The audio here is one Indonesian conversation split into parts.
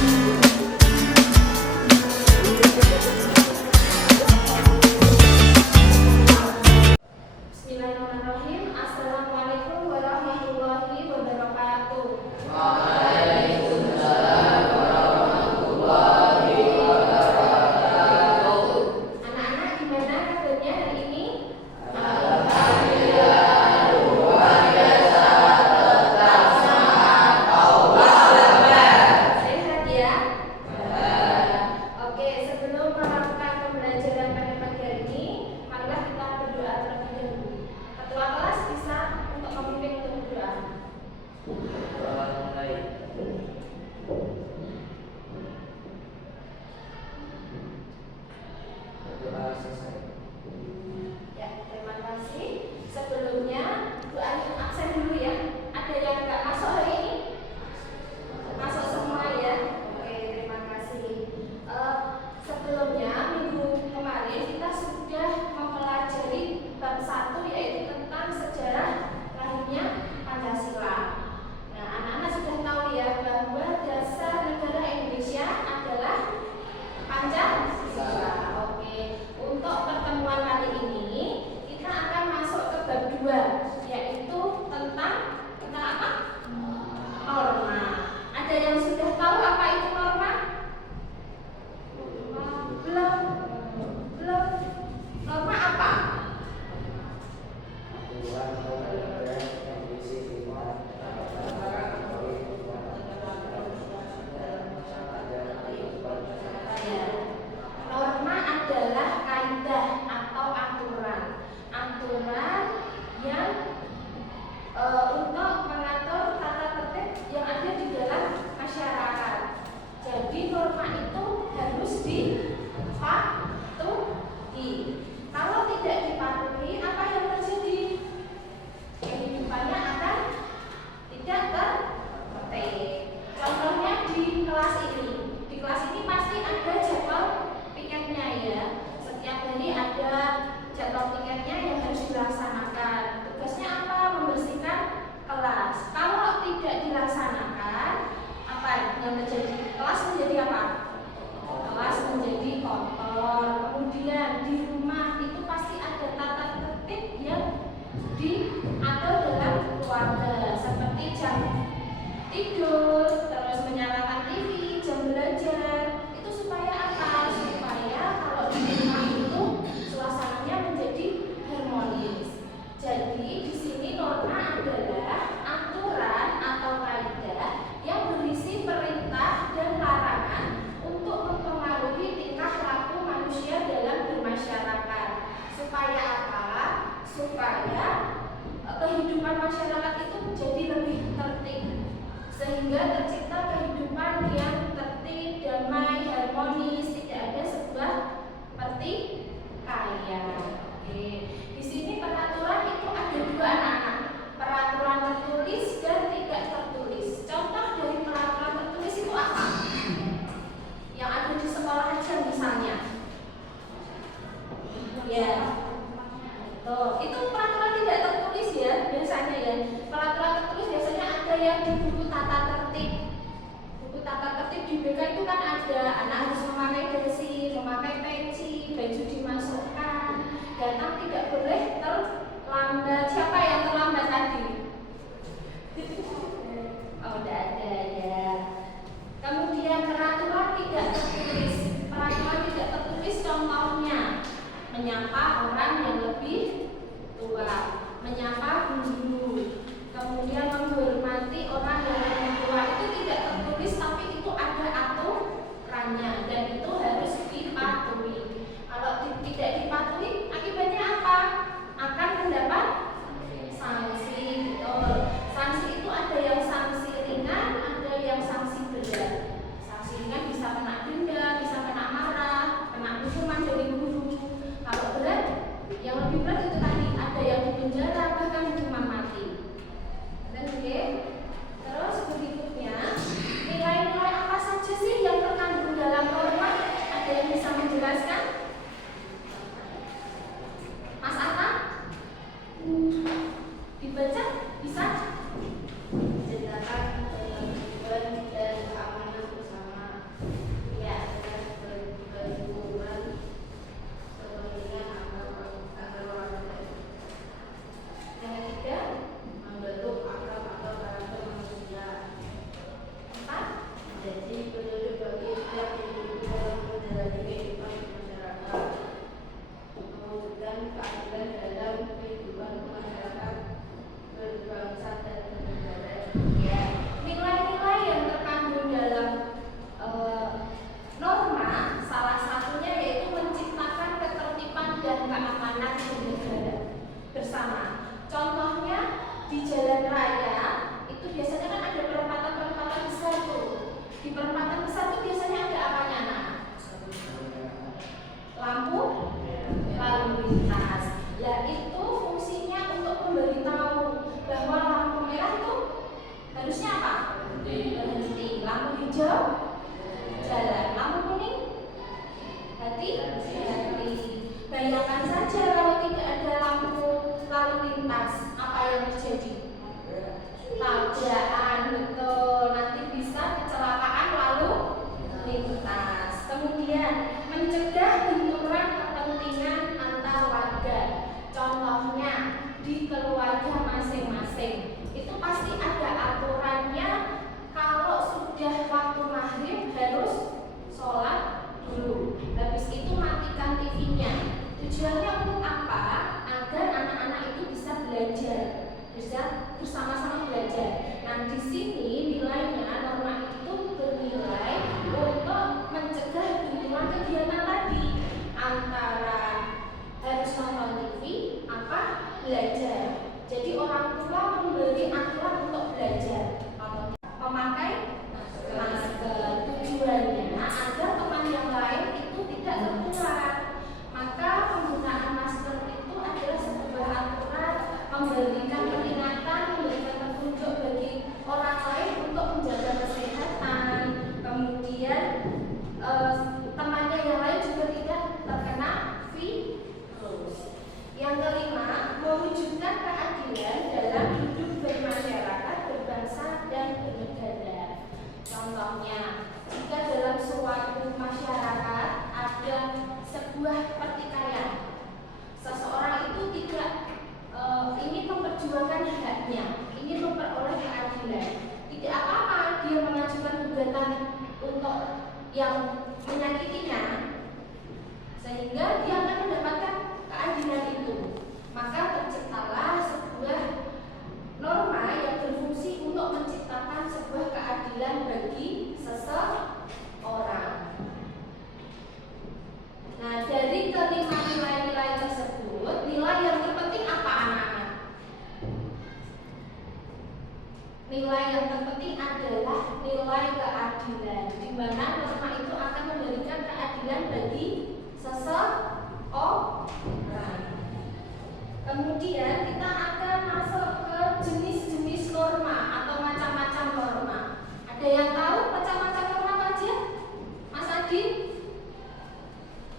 Bismillahirrahmanirrahim. Assalamualaikum warahmatullahi wabarakatuh. Anak-anak, gimana kabarnya hari ini? Sehat ya? Oke, sebelum melakukan pembelajaran pada pagi hari ini, marilah kita berdoa terlebih dahulu. Ketua kelas bisa untuk memimpin untuk berdoa. Ya, terima kasih. Sebelumnya doa untuk absen dulu ya. Ada yang nggak masuk hari ini? Masuk semua ya. Oke, terima kasih. Sebelumnya minggu kemarin kita sudah mempelajari bab 1 yaitu tentang sejarah lahirnya Pancasila. Nah, anak-anak sudah tahu ya bahwa dasar negara Indonesia adalah Pancasila. Oke, untuk pertemuan kali ini kita akan masuk ke bab 2 yaitu tentang apa? Norma. Ada yang sudah tahu apa itu norma? Belum. Norma apa? Ya. Norma adalah kaidah atau aturan yang untuk mengatur tata tertib yang ada di dalam masyarakat. Jadi norma itu harus dipatuhi. Kalau tidak dipatuhi, apa yang terjadi? Kehidupannya akan tidak tertib. Contohnya di kelas ini. Di kelas ini pasti ada jadwal piketnya ya. Setiap hari ada jadwal piketnya yang harus dilaksanakan. Tugasnya apa? Membersihkan kelas. Kalau tidak dilaksanakan, apa yang terjadi? Kelas menjadi apa? Kelas menjadi kotor. Kemudian di rumah itu pasti ada tata tertib yang diatur dalam keluarga, seperti jam tidur, terus menyalakan TV, jam belajar. Itu supaya apa? Supaya kalau di rumah itu suasananya menjadi harmonis. Jadi di sini norma adalah aturan atau kaidah yang berisi perintah dan larangan untuk mempengaruhi tingkah laku manusia dalam bermasyarakat. Supaya apa? Supaya kehidupan masyarakat itu menjadi lebih tertib, sehingga tercipta kehidupan yang tertib, damai, harmonis, tidak ada sebuah pertikaian. Oke. Di sini peraturan itu ada dua anak-anak. Peraturan tertulis dan tidak tertulis. Contoh dari peraturan tertulis itu apa? Yang ada di sekolah aja misalnya. Ya. Itu peraturan tidak tertulis ya biasanya ya. Peraturan tertulis biasanya ada yang di buku tata tertib. Buku tata tertib di BK itu kan ada anak harus memakai dasi, memakai peci, baju dimasukkan, datang tidak boleh terlambat. Siapa yang terlambat tadi? Oh, tidak ada ya. Kemudian peraturan tidak tertulis. Peraturan tidak tertulis contohnya menyapa orang yang lebih tua, menyapa guru, kemudian menghormati orang yang lebih tua. Itu tidak tertulis tapi itu ada aturannya dan itu harus dipatuhi. Kalau tidak dipatuhi, akibatnya apa? Akan mendapat hijau jalan, lampu kuning hati-hati. Bayangkan saja kalau tidak ada lampu lalu lintas, apa yang terjadi? Tabrakan, betul. Nanti bisa kecelakaan lalu lintas. Kemudian mencegah benturan kepentingan antar warga. Contohnya di keluarga masing-masing itu pasti ada aturannya. Kalau sudah waktu maghrib harus sholat dulu. Habis itu matikan TV-nya. Tujuannya untuk apa? Agar anak-anak itu bisa belajar, bisa bersama-sama belajar. Nah, di sini nilainya norma itu bernilai untuk mencegah benturan kegiatan tadi antara harus nonton TV apa belajar. Jadi orang tua memberi aturan untuk belajar. Memakai masker, tujuannya agar teman yang lain itu tidak tertular. Maka penggunaan masker itu adalah sebuah aturan, memberikan peringatan, memberikan petunjuk bagi orang lain untuk menjaga kesehatan. Kemudian temannya yang lain juga tidak terkena virus. Yang kelima, mewujudkan keadilan dalam hidup bermasyarakat, berbangsa dan bernegara. Contohnya, jika dalam suatu masyarakat ada sebuah pertikaian, seseorang itu tidak ingin memperjuangkan haknya, ingin memperoleh keadilan, tidak apa-apa dia mengajukan gugatan untuk yang menyakitinya, sehingga dia akan mendapatkan keadilan itu. Maka terciptalah sebuah norma yang berfungsi untuk menciptakan sebuah keadilan bagi seseorang. Nah, dari kelima nilai-nilai tersebut, nilai yang terpenting apa anak-anak? Nilai yang terpenting adalah nilai keadilan, di mana norma itu akan memberikan keadilan bagi seseorang. Kemudian kita akan masuk ke jenis-jenis norma atau macam-macam norma. Ada yang tahu macam-macam norma apa aja? Mas Adi?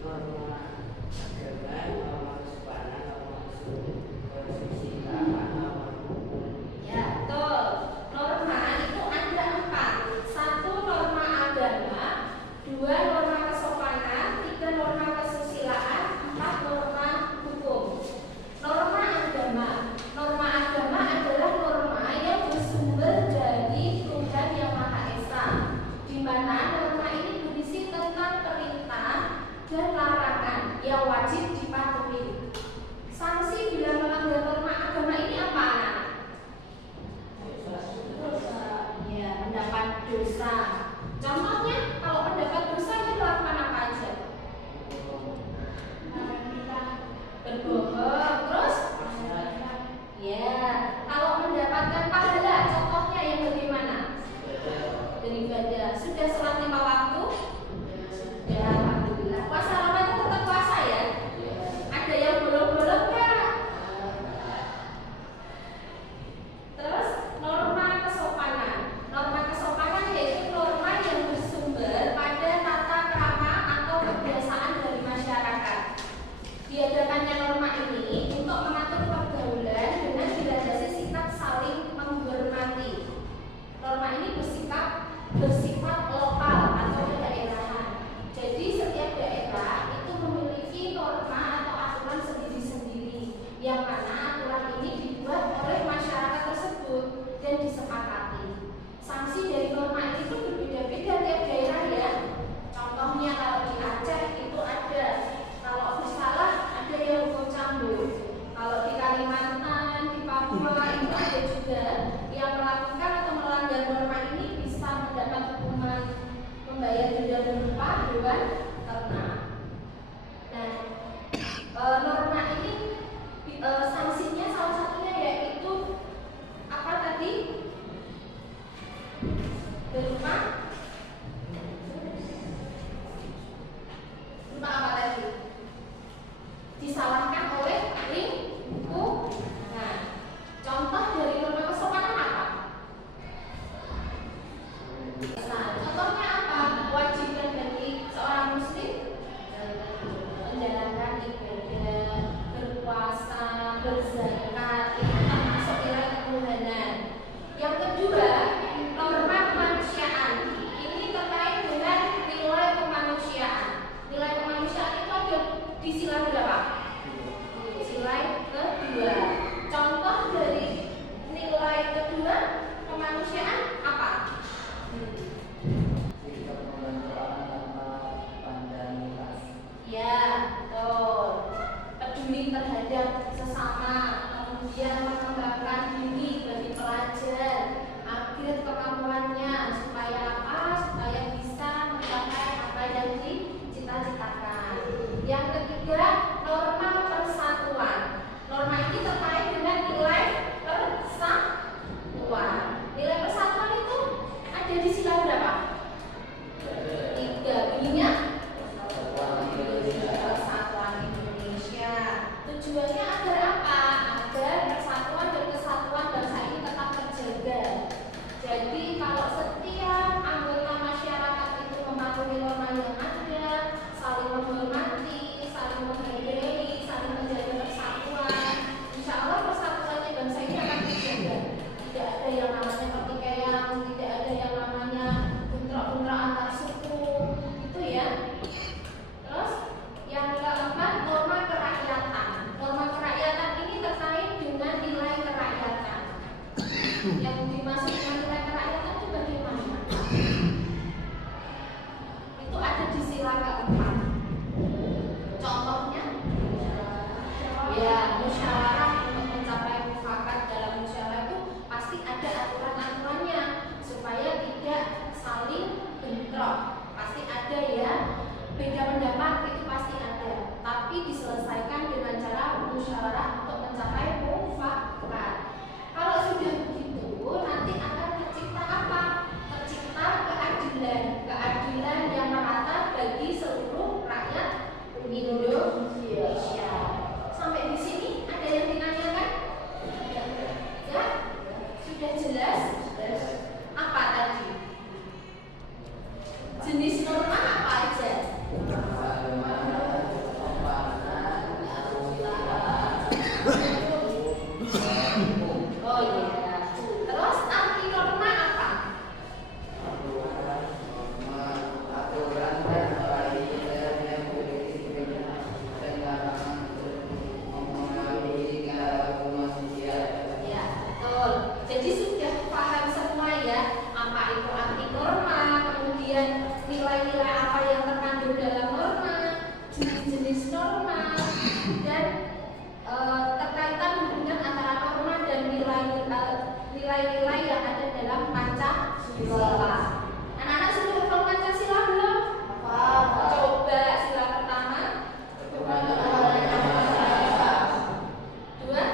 Norma agama, norma kesopanan, norma kesusilaan, norma hukum. Ya, betul. Norma itu ada 4. 1 norma agama, 2 norma kesopanan, 3 norma kesusilaan, 4 norma hukum. Norma agama. Norma agama adalah norma yang bersumber dari Tuhan Yang Maha Esa, di mana norma ini berisi tentang perintah dan larangan yang wajib dipatuhi. Sanksi bila melanggar norma agama ini apa, anak? Ya, mendapat dosa. Contohnya, kalau mendapat dosa itu melakukan apa aja? Berbohong. Terus? Ya, kalau mendapatkan pahala, contohnya yang bagaimana? Beribadah. Sudah sholat 5 waktu? Sudah, alhamdulillah. Puasa Ramadan tetap puasa ya? Ada yang bolong-bolong nggak? Terus norma kesopanan. Norma kesopanan yaitu norma yang bersumber pada tata krama atau kebiasaan dari masyarakat. Diadakannya norma ini untuk mengatur pergaulan dengan dilandasi sikap saling menghormati. Norma ini bersifat lokal atau daerahan. Jadi setiap daerah itu memiliki norma atau aturan sendiri-sendiri, yang mana aturan ini dibuat oleh masyarakat tersebut dan disepakati. Sanksi dari norma ini pun berbeda-beda tiap daerah ya. Contohnya kalau di Aceh itu ada, kalau bersalah ada yang hukum cambuk. Kalau di Kalimantan, di Papua itu ada juga yang melakukan atau melanggar norma ini bisa mendapat hukuman membayar denda berupa hewan ternak. Nah, norma ini sanksinya salah satunya yaitu apa tadi? Berupa apa tadi? Disalahkan oleh lingkungan. Contoh dari norma kesopanan apa? Nah, contohnya bentrok-bentrok antar suku itu ya. Terus yang keempat, norma kerakyatan. Norma kerakyatan ini terkait dengan nilai kerakyatan. Yang dimaksud dengan nilai kerakyatan itu bagaimana? Itu ada di sila keempat. Contohnya, ya musyawarah untuk mencapai mufakat. Dalam musyawarah itu pasti ada aturan-aturannya supaya tidak saling bentrok. Pasti ada ya, beda pendapat itu pasti ada, tapi diselesaikan dengan cara musyawarah untuk mencapai mufakat. Kalau sudah begitu, nanti akan tercipta apa? Tercipta keadilan, keadilan yang merata bagi seluruh rakyat Indonesia. Sampai di sini ada yang ditanyakan? Ya, sudah jelas? Apa tadi? Jenis norma apa aja? Oh iya. Terus arti norma apa? Ya, betul. Jadi sudah paham semua ya apa itu arti norma, kemudian nilai-nilai apa yang terkandung dalam norma, jenis-jenis norma, dan terkaitan hubungan antara norma dan nilai-nilai yang ada dalam Pancasila. Anak-anak sudah hafal Pancasila belum? Coba sila pertama. Dua.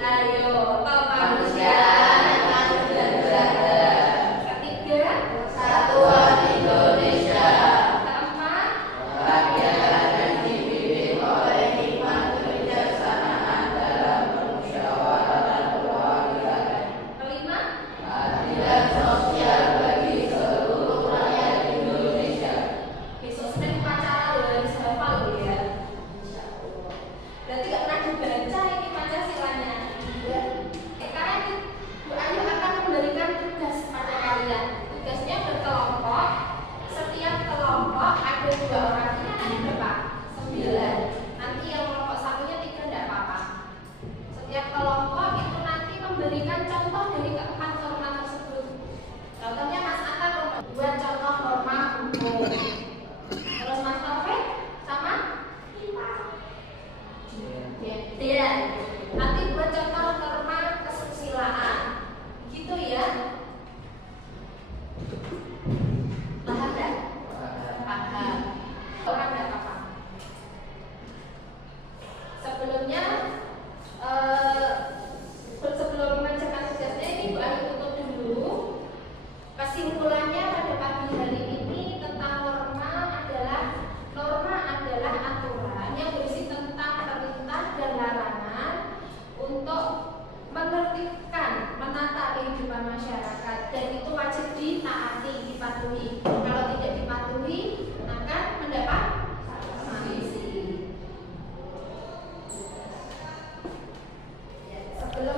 Ayo, kemanusiaan yang beradab. Ketiga, Kesatuan Indonesia. keempat, Rakyat dan dipimpin oleh hikmat kebijaksanaan dalam permusyawaratan perwakilan. kelima, Keadilan sosial bagi seluruh rakyat Indonesia. besok Senin upacara loh, harus hafal loh ya. Berarti gak pernah dibaca ini Pancasilanya. Sekarang Bu Ayu akan memberikan tugas pada kalian. Tugasnya berkelompok. Setiap kelompok ada 2 orang. Ini ada berapa? 9. Nanti yang kelompok satunya 3 tidak apa-apa. Setiap kelompok itu nanti memberikan contoh dari keempat norma tersebut. Contohnya Mas Atta buat contoh norma hukum. Terus Mas Taufik sama Dia. Nanti buat contoh norma kesusilaan. Gitu ya. Paham kan? Paham. Orang enggak apa-apa. Sebelumnya sebelum mengerjakan tugasnya ini Bu Ayu tutup dulu. Kesimpulannya pada pagi hari ini tentang norma adalah aturan yang berisi tentang perintah dan larangan untuk menertibkan, menata kehidupan masyarakat, dan itu wajib ditaati, dipatuhi. Kalau tidak dipatuhi akan mendapat sanksi. Sebelum